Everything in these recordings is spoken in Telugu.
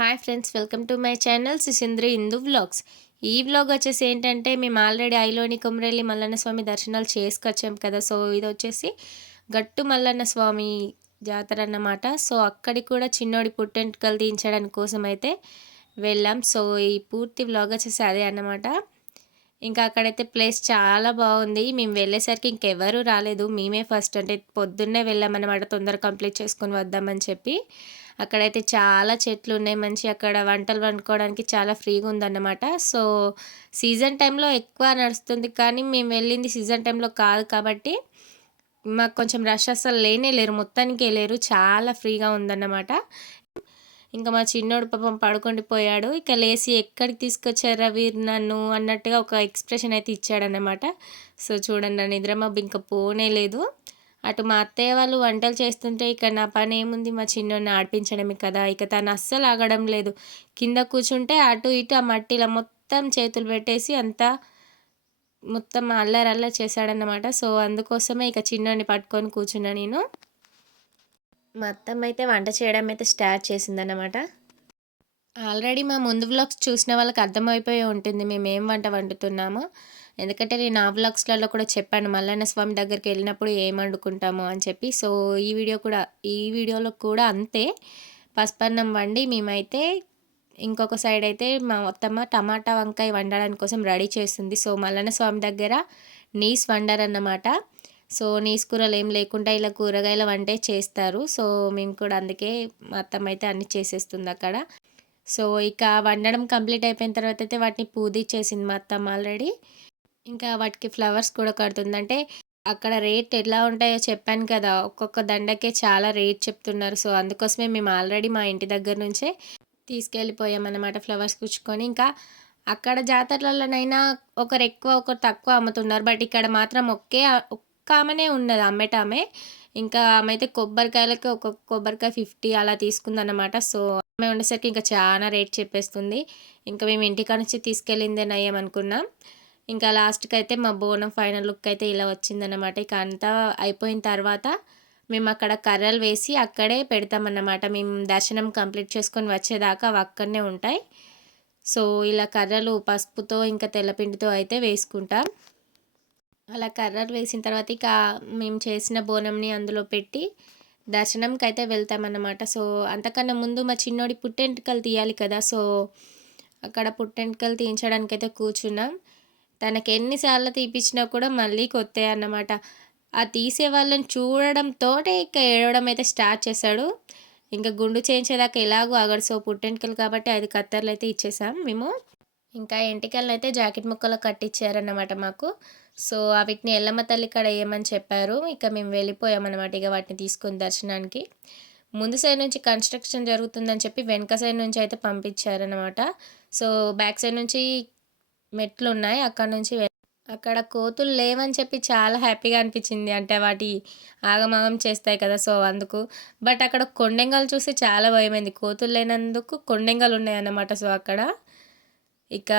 Hi friends welcome to my channel Sisindri Hindu vlogs. ఈ వ్లాగ్ వచ్చేసి ఏంటంటే మేము ఆల్రెడీ ఐలోని కుమరేలి మల్లన్న స్వామి దర్శనాలు చేసుకొచ్చాం కదా. సో ఇది వచ్చేసి గట్టు మల్లన్న స్వామి జాతర అన్నమాట. సో అక్కడికి కూడా చిన్నోడి పుట్టెంటుకలు తీయించడానికి కోసం అయితే వెళ్ళాం. సో ఈ పూర్తి వ్లాగ్ వచ్చేసి అదే అన్నమాట. ఇంకా అక్కడైతే ప్లేస్ చాలా బాగుంది. మేము వెళ్ళేసరికి ఇంకెవరూ రాలేదు. మేమే ఫస్ట్ అంటే పొద్దున్నే వెళ్ళామన్నమాట. తొందరగా కంప్లీట్ చేసుకొని వద్దామని చెప్పి. అక్కడైతే చాలా చెట్లు ఉన్నాయి. మంచి అక్కడ వంటలు వండుకోవడానికి చాలా ఫ్రీగా ఉందన్నమాట. సో సీజన్ టైంలో ఎక్కువ నడుస్తుంది కానీ మేము వెళ్ళింది సీజన్ టైంలో కాదు కాబట్టి మాకు కొంచెం రష్ అసలు లేనే లేరు. మొత్తానికే లేరు చాలా ఫ్రీగా ఉందన్నమాట. ఇంకా మా చిన్నోడు పాపం పడుకొని పోయాడు. ఇక లేచి ఎక్కడికి తీసుకొచ్చారా వీరు నన్ను అన్నట్టుగా ఒక ఎక్స్ప్రెషన్ అయితే ఇచ్చాడనమాట సో చూడండి నా నిద్రమబ్బు ఇంకా పోనే లేదు. అటు మా అత్తయ్య వాళ్ళు వంటలు చేస్తుంటే ఇక నా పని ఏముంది? మా చిన్నోడిని ఆడిపించడమే కదా. ఇక తను అస్సలు ఆగడం లేదు. కింద కూర్చుంటే అటు ఇటు ఆ మట్టిలో మొత్తం చేతులు పెట్టేసి అంతా మొత్తం అల్లరి అల్లరి చేశాడనమాట సో అందుకోసమే ఇక చిన్నోడిని పట్టుకొని కూర్చున్నా నేను. మా అత్తమ్మ అయితే వంట చేయడం అయితే స్టార్ట్ చేసిందన్నమాట. ఆల్రెడీ మా ముందు వ్లాగ్స్ చూసిన వాళ్ళకి అర్థమైపోయి ఉంటుంది మేము ఏం వంట వండుతున్నామో. ఎందుకంటే నేను ఆ వ్లాగ్స్లలో కూడా చెప్పాను మల్లన్న స్వామి దగ్గరికి వెళ్ళినప్పుడు ఏం వండుకుంటామో అని చెప్పి. సో ఈ వీడియో కూడా ఈ వీడియోలో కూడా అంతే. పసుపన్నం వండి మేమైతే ఇంకొక సైడ్ అయితే మా అత్తమ్మ టమాటా వంకాయ వండడానికి కోసం రెడీ చేస్తుంది. సో మల్లన్న స్వామి దగ్గర నీస్ వండరన్నమాట. సో నీసుకూరలు ఏం లేకుండా ఇలా కూరగాయల వంటే చేస్తారు. సో మేము కూడా అందుకే మా అత్తమ్మ అయితే అన్ని చేసేస్తుంది అక్కడ. సో ఇక వండడం కంప్లీట్ అయిపోయిన తర్వాత అయితే వాటిని పూది చేసింది మా అత్తమ్మ ఆల్రెడీ. ఇంకా వాటికి ఫ్లవర్స్ కూడా కడుతుంది. అంటే అక్కడ రేట్ ఎలా ఉంటాయో చెప్పాను కదా. ఒక్కొక్క దండకే చాలా రేట్ చెప్తున్నారు. సో అందుకోసమే మేము ఆల్రెడీ మా ఇంటి దగ్గర నుంచే తీసుకెళ్ళిపోయామన్నమాట ఫ్లవర్స్ కూర్చుకొని ఇంకా అక్కడ జాతరలలోనైనా ఒకరు ఎక్కువ ఒకరు తక్కువ అమ్ముతున్నారు. బట్ ఇక్కడ మాత్రం ఒకే ఒక్క ఆమెనే ఉన్నది అమ్మేటామె. ఇంకా ఆమె అయితే కొబ్బరికాయలకి ఒక కొబ్బరికాయ ఫిఫ్టీ అలా తీసుకుందన్నమాట. సో ఆమె ఉండేసరికి ఇంకా చాలా రేట్ చెప్పేస్తుంది. ఇంకా మేము ఇంటికాడ నుంచి తీసుకెళ్ళిందే నయ్యం అనుకున్నాం. ఇంకా లాస్ట్కి అయితే మా బోనం ఫైనల్ లుక్ అయితే ఇలా వచ్చిందన్నమాట. ఇక అంతా అయిపోయిన తర్వాత మేము అక్కడ కర్రలు వేసి అక్కడే పెడతామన్నమాట. మేము దర్శనం కంప్లీట్ చేసుకొని వచ్చేదాకా అవి అక్కడనే ఉంటాయి. సో ఇలా కర్రలు పసుపుతో ఇంకా తెల్లపిండితో అయితే వేసుకుంటాం. అలా కర్రలు వేసిన తర్వాత ఇక మేము చేసిన బోనంని అందులో పెట్టి దర్శనంకి అయితే వెళ్తామన్నమాట. సో అంతకన్నా ముందు మా చిన్నోడి పుట్టెంటుకలు తీయాలి కదా. సో అక్కడ పుట్టెంటుకలు తీయించడానికి అయితే కూర్చున్నాం. తనకి ఎన్నిసార్లు తీపించినా కూడా మళ్ళీ కొత్త అన్నమాట. ఆ తీసే వాళ్ళని చూడడంతో ఇక ఏడవడం అయితే స్టార్ట్ చేశాడు. ఇంకా గుండు చేయించేదాకా ఎలాగో అగడు సో పుట్టెంటుకలు కాబట్టి ఐదు కత్తర్లు అయితే ఇచ్చేసాం మేము. ఇంకా ఎంటికలను అయితే జాకెట్ ముక్కలు కట్టించారన్నమాట మాకు. సో వీటిని ఎల్లమ్మ తల్లి కాడ వేయమని చెప్పారు. ఇక మేము వెళ్ళిపోయామన్నమాట ఇక వాటిని తీసుకుని దర్శనానికి. ముందు సైడ్ నుంచి కన్స్ట్రక్షన్ జరుగుతుందని చెప్పి వెనక సైడ్ నుంచి అయితే పంపించారనమాట సో బ్యాక్ సైడ్ నుంచి మెట్లు ఉన్నాయి అక్కడ నుంచి అక్కడ కోతులు లేవని చెప్పి చాలా హ్యాపీగా అనిపించింది. అంటే వాటి ఆగమాగం చేస్తాయి కదా సో అందుకు. బట్ అక్కడ కొండెంగలు చూసి చాలా భయమైంది. కోతులు లేనందుకు కొండెంగలు ఉన్నాయి అన్నమాట సో అక్కడ ఇక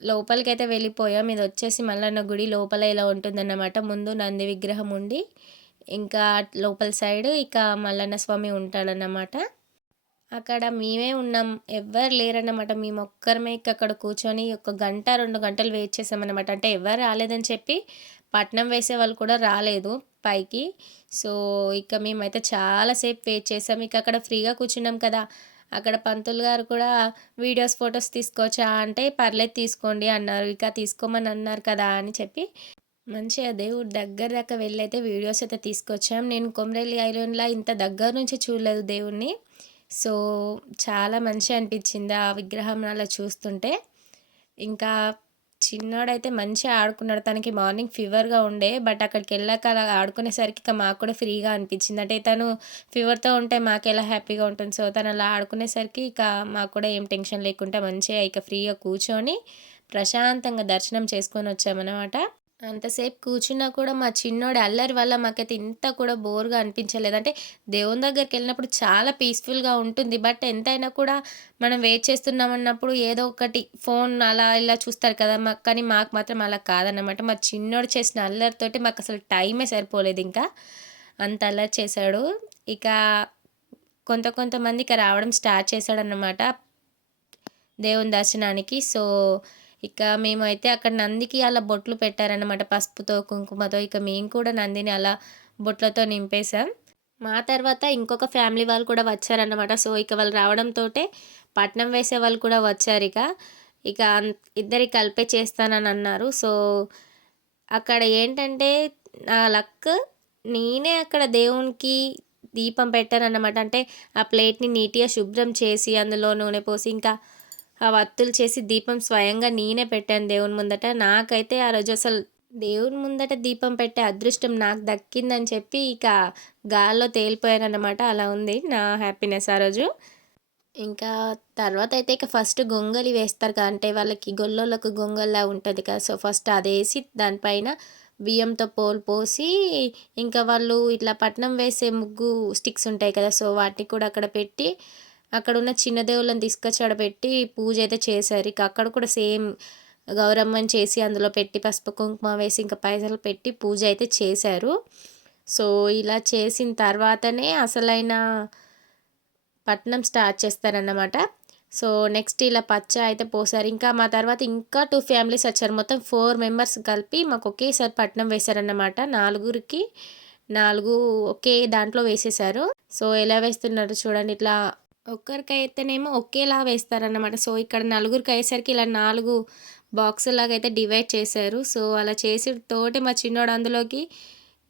లోపలికైతే వెళ్ళిపోయాం. ఇది వచ్చేసి మల్లన్న గుడి లోపల ఇలా ఉంటుందన్నమాట. ముందు నంది విగ్రహం ఉండి ఇంకా లోపల సైడ్ ఇక మల్లన్న స్వామి ఉంటాడన్నమాట. అక్కడ మేమే ఉన్నాం. ఎవ్వరు లేరన్నమాట. మేము ఒక్కరమే అక్కడ కూర్చొని ఒక గంట రెండు గంటలు వెయిట్ చేసామన్నమాట. అంటే ఎవరు రాలేదని చెప్పి పట్నం వేసే వాళ్ళు కూడా రాలేదు పైకి. సో ఇక మేమైతే చాలాసేపు వెయిట్ చేసాం. ఇక అక్కడ ఫ్రీగా కూర్చున్నాం కదా. అక్కడ పంతులు గారు కూడా వీడియోస్ ఫొటోస్ తీసుకోవచ్చా? అంటే పర్లేదు తీసుకోండి అన్నారు. ఇక తీసుకోమని అన్నారు కదా అని చెప్పి మంచిగా దేవుడు దగ్గర దాకా వెళ్ళైతే వీడియోస్ అయితే తీసుకొచ్చాం. నేను కొమరేలి ఐలాండ్లో ఇంత దగ్గర నుంచి చూడలేదు దేవుణ్ణి. సో చాలా మంచిగా అనిపించింది ఆ విగ్రహం అలా చూస్తుంటే. ఇంకా చిన్నోడైతే మంచిగా ఆడుకున్నాడు. తనకి మార్నింగ్ ఫీవర్గా ఉండే బట్ అక్కడికి వెళ్ళాక అలా ఆడుకునేసరికి ఇక మాకు కూడా ఫ్రీగా అనిపించింది. అంటే తను ఫీవర్తో ఉంటే మాకు ఎలా హ్యాపీగా ఉంటుంది. సో తను అలా ఆడుకునేసరికి ఇక మాకు కూడా ఏం టెన్షన్ లేకుండా మంచిగా ఇక ఫ్రీగా కూర్చొని ప్రశాంతంగా దర్శనం చేసుకొని వచ్చామన్నమాట. అంతసేపు కూర్చున్నా కూడా మా చిన్నోడి అల్లరి వల్ల మాకైతే ఇంత కూడా బోర్గా అనిపించలేదు. అంటే దేవుని దగ్గరికి వెళ్ళినప్పుడు చాలా పీస్ఫుల్గా ఉంటుంది. బట్ ఎంతైనా కూడా మనం వెయిట్ చేస్తున్నాం అన్నప్పుడు ఏదో ఒకటి ఫోన్ అలా ఇలా చూస్తారు కదా మాకు కానీ మాకు మాత్రం అలా కాదన్నమాట. మా చిన్నోడు చేసిన అల్లరితోటి మాకు అసలు టైమే సరిపోలేదు ఇంకా. అంత అల్లరి చేశాడు. ఇక కొంత కొంతమంది ఇక రావడం స్టార్ట్ చేశాడన్నమాట దేవుని దర్శనానికి. సో ఇక మేమైతే అక్కడ నందికి అలా బొట్లు పెట్టారనమాట పసుపుతో కుంకుమతో. ఇక మేము కూడా నందిని అలా బొట్లతో నింపేశాం. మా తర్వాత ఇంకొక ఫ్యామిలీ వాళ్ళు కూడా వచ్చారన్నమాట. సో ఇక వాళ్ళు రావడంతో పట్నం వేసే వాళ్ళు కూడా వచ్చారు ఇక. ఇక ఇద్దరి కలిపే చేస్తానని అన్నారు. సో అక్కడ ఏంటంటే నా లక్ నేనే అక్కడ దేవునికి దీపం పెట్టానన్నమాట. అంటే ఆ ప్లేట్ని నీట్గా శుభ్రం చేసి అందులో నూనె పోసి ఇంకా వత్తులు చేసి దీపం స్వయంగా నేనే పెట్టాను దేవుని ముందట. నాకైతే ఆ రోజు అసలు దేవుని ముందట దీపం పెట్టే అదృష్టం నాకు దక్కిందని చెప్పి ఇక గాల్లో తేలిపోయానన్నమాట. అలా ఉంది నా హ్యాపీనెస్ ఆ రోజు. ఇంకా తర్వాత అయితే ఇక ఫస్ట్ గొంగలి వేస్తారు కదా అంటే వాళ్ళకి గొల్లోళ్ళకు గొంగల్లా ఉంటుంది కదా. సో ఫస్ట్ అది వేసి దానిపైన బియ్యంతో పోలు పోసి ఇంకా వాళ్ళు ఇట్లా పట్నం వేసే ముగ్గు స్టిక్స్ ఉంటాయి కదా. సో వాటిని కూడా అక్కడ పెట్టి అక్కడ ఉన్న చిన్న దేవుళ్ళని తీసుకొచ్చి ఆడ పెట్టి పూజ అయితే చేశారు. ఇక అక్కడ కూడా సేమ్ గౌరమ్మని చేసి అందులో పెట్టి పసుపు కుంకుమ వేసి ఇంకా పైసలు పెట్టి పూజ అయితే చేశారు. సో ఇలా చేసిన తర్వాతనే అసలైన పట్నం స్టార్ట్ చేస్తారన్నమాట. సో నెక్స్ట్ ఇలా పచ్చ అయితే పోసారు. ఇంకా మా తర్వాత ఇంకా టూ ఫ్యామిలీస్ వచ్చారు. మొత్తం ఫోర్ మెంబర్స్ కలిపి మాకు ఒకేసారి పట్నం వేశారన్నమాట. నాలుగురికి నాలుగు ఒకే దాంట్లో వేసేసారు సో ఎలా వేస్తున్నారు చూడండి. ఇట్లా ఒక్కరికైతేనేమో ఒకేలా వేస్తారన్నమాట. సో ఇక్కడ నలుగురికి అయ్యేసరికి ఇలా నాలుగు బాక్స్ లాగా అయితే డివైడ్ చేశారు. సో అలా చేసి తోటి మా చిన్నోడు అందులోకి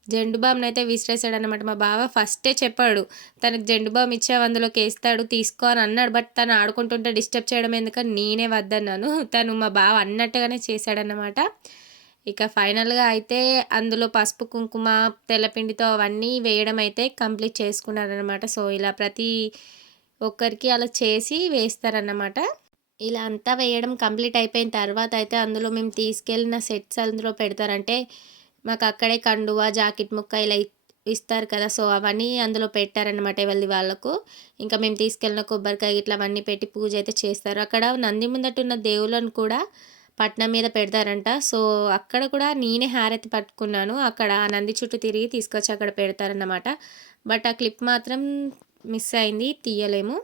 జెండు బామ్ని అయితే విసిరేసాడు అనమాట మా బావ ఫస్టే చెప్పాడు తనకు జెండు బామ్ ఇచ్చావు అందులోకి వేస్తాడు తీసుకో అని అన్నాడు. బట్ తను ఆడుకుంటుంటే డిస్టర్బ్ చేయడం ఎందుకని నేనే వద్దన్నాను. తను మా బావ అన్నట్టుగానే చేశాడనమాట ఇక ఫైనల్గా అయితే అందులో పసుపు కుంకుమ తెల్లపిండితో అవన్నీ వేయడం అయితే కంప్లీట్ చేసుకున్నారనమాట సో ఇలా ప్రతి ఒక్కరికి అలా చేసి వేస్తారన్నమాట. ఇలా అంతా వేయడం కంప్లీట్ అయిపోయిన తర్వాత అయితే అందులో మేము తీసుకెళ్ళిన సెట్స్ అందులో పెడతారంటే మాకు అక్కడే కండువా జాకెట్ ముక్క ఇలా ఇస్తారు కదా. సో అవన్నీ అందులో పెట్టారనమాట వాళ్ళది వాళ్ళకు. ఇంకా మేము తీసుకెళ్ళిన కొబ్బరికాయ ఇట్లా అవన్నీ పెట్టి పూజ అయితే చేస్తారు. అక్కడ నంది ముందట ఉన్న దేవుళ్ళను కూడా పట్నం మీద పెడతారంట. సో అక్కడ కూడా నేనే హారతి పట్టుకున్నాను. అక్కడ నంది చుట్టూ తిరిగి తీసుకొచ్చి అక్కడ పెడతారన్నమాట. బట్ ఆ క్లిప్ మాత్రం మిస్ అయింది తీయలేము.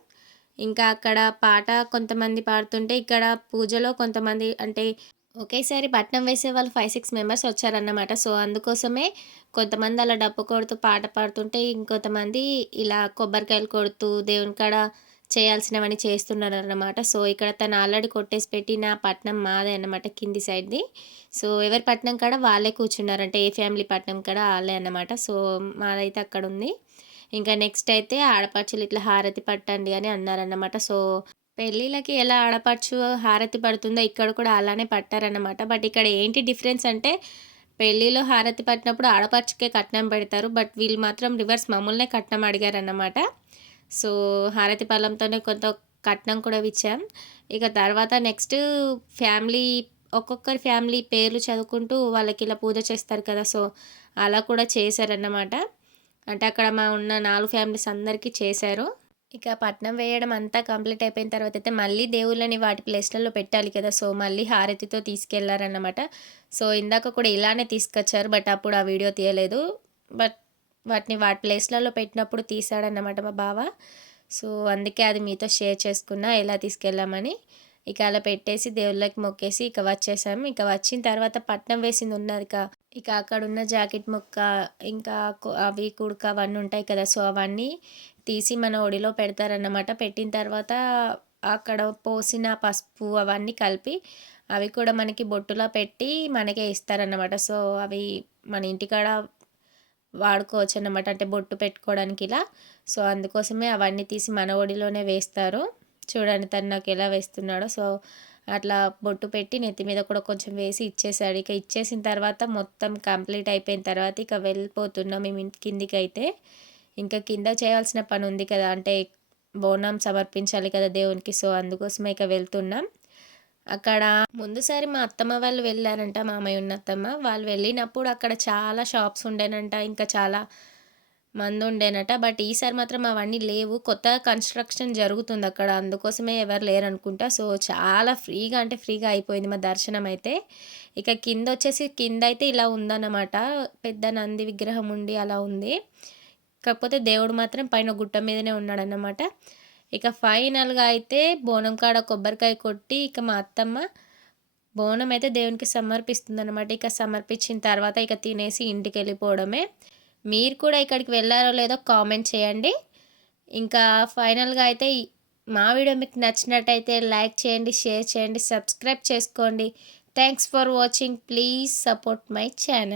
ఇంకా అక్కడ పాట కొంతమంది పాడుతుంటే ఇక్కడ పూజలో కొంతమంది అంటే ఒకేసారి పట్నం వేసే వాళ్ళు ఫైవ్ సిక్స్ మెంబర్స్ వచ్చారన్నమాట. సో అందుకోసమే కొంతమంది అలా డప్పు కొడుతూ పాట పాడుతుంటే ఇంకొంతమంది ఇలా కొబ్బరికాయలు కొడుతూ దేవుని కాడ చేయాల్సినవన్నీ చేస్తున్నారు అన్నమాట సో ఇక్కడ తను ఆల్రెడీ కొట్టేసి పెట్టిన పట్నం మాదే అన్నమాట కింది సైడ్ది సో ఎవరి పట్నం కాడ వాళ్ళే కూర్చున్నారంటే ఏ ఫ్యామిలీ పట్నం కాడ వాళ్ళే అన్నమాట. సో మాదైతే అక్కడ ఉంది ఇంకా నెక్స్ట్ అయితే ఆడపడుచులు ఇట్లా హారతి పట్టండి అని అన్నారన్నమాట. సో పెళ్ళిళ్ళకి ఎలా ఆడపడుచు హారతి పడుతుందో ఇక్కడ కూడా అలానే పట్టారన్నమాట. బట్ ఇక్కడ ఏంటి డిఫరెన్స్ అంటే పెళ్ళిలో హారతి పట్టినప్పుడు ఆడపడుచుకే కట్నం పెడతారు. బట్ వీళ్ళు మాత్రం రివర్స్ మమ్మల్నే కట్నం అడిగారన్నమాట. సో హారతి పళ్ళంతోనే కొంత కట్నం కూడా ఇచ్చాం. ఇక తర్వాత నెక్స్ట్ ఫ్యామిలీ ఒక్కొక్కరి ఫ్యామిలీ పేర్లు చదువుకుంటూ వాళ్ళకి ఇలా పూజ చేస్తారు కదా. సో అలా కూడా చేశారన్నమాట. అంటే అక్కడ మా ఉన్న నాలుగు ఫ్యామిలీస్ అందరికీ చేశారు. ఇక పట్నం వేయడం అంతా కంప్లీట్ అయిపోయిన తర్వాత అయితే మళ్ళీ దేవుళ్ళని వాటి ప్లేస్లలో పెట్టాలి కదా. సో మళ్ళీ హారతితో తీసుకెళ్ళారన్నమాట. సో ఇందాక కూడా ఇలానే తీసుకొచ్చారు బట్ అప్పుడు ఆ వీడియో తీయలేదు. బట్ వాటిని వాటి ప్లేస్లలో పెట్టినప్పుడు తీసాడన్నమాట మా బావ. సో అందుకే అది మీతో షేర్ చేసుకున్నా ఎలా తీసుకెళ్ళామని. ఇక అలా పెట్టేసి దేవుళ్ళకి మొక్కేసి ఇక వచ్చేసాము. ఇక వచ్చిన తర్వాత పట్నం వేసింది ఉన్నది ఇక అక్కడ ఉన్న జాకెట్ ముక్క ఇంకా అవి కుడక అవన్నీ ఉంటాయి కదా. సో అవన్నీ తీసి మన ఒడిలో పెడతారన్నమాట. పెట్టిన తర్వాత అక్కడ పోసిన పసుపు అవన్నీ కలిపి అవి కూడా మనకి బొట్టులో పెట్టి మనకే ఇస్తారన్నమాట. సో అవి మన ఇంటికాడ వాడుకోవచ్చు అన్నమాట అంటే బొట్టు పెట్టుకోవడానికి ఇలా. సో అందుకోసమే అవన్నీ తీసి మన ఒడిలోనే వేస్తారు. చూడండి తను నాకు ఎలా వేస్తున్నాడో. సో అట్లా బొట్టు పెట్టి నెత్తి మీద కూడా కొంచెం వేసి ఇచ్చేసాడు. ఇక ఇచ్చేసిన తర్వాత మొత్తం కంప్లీట్ అయిపోయిన తర్వాత ఇక వెళ్ళిపోతున్నాం మేము కిందికి అయితే ఇంకా కింద చేయాల్సిన పని ఉంది కదా అంటే బోనం సమర్పించాలి కదా దేవునికి. సో అందుకోసమే ఇక వెళ్తున్నాం. అక్కడ ముందుసారి మా అత్తమ్మ వాళ్ళు వెళ్ళారంట మామయ్య ఉన్న అత్తమ్మ వాళ్ళు వెళ్ళినప్పుడు అక్కడ చాలా షాప్స్ ఉండేనంట. ఇంకా చాలా మంది ఉండేనట బట్ ఈసారి మాత్రం అవన్నీ లేవు. కొత్త కన్స్ట్రక్షన్ జరుగుతుంది అక్కడ. అందుకోసమే ఎవరు లేరు అనుకుంటా సో చాలా ఫ్రీగా అంటే ఫ్రీగా అయిపోయింది మా దర్శనం అయితే. ఇక కింద వచ్చేసి కింద అయితే ఇలా ఉందన్నమాట. పెద్ద నంది విగ్రహం ఉండి అలా ఉంది. కాకపోతే దేవుడు మాత్రం పైన గుట్ట మీదనే ఉన్నాడన్నమాట. ఇక ఫైనల్గా అయితే బోనం కాడ కొబ్బరికాయ కొట్టి ఇక మా అత్తమ్మ బోనం అయితే దేవునికి సమర్పిస్తుంది అనమాట ఇక సమర్పించిన తర్వాత ఇక తినేసి ఇంటికి వెళ్ళిపోవడమే మీరు కూడా ఇక్కడికి వెళ్ళారో లేదో కామెంట్ చేయండి. ఇంకా ఫైనల్గా అయితే మా వీడియో మీకు నచ్చినట్టయితే లైక్ చేయండి షేర్ చేయండి సబ్స్క్రైబ్ చేసుకోండి. Thanks for watching. Please support my channel.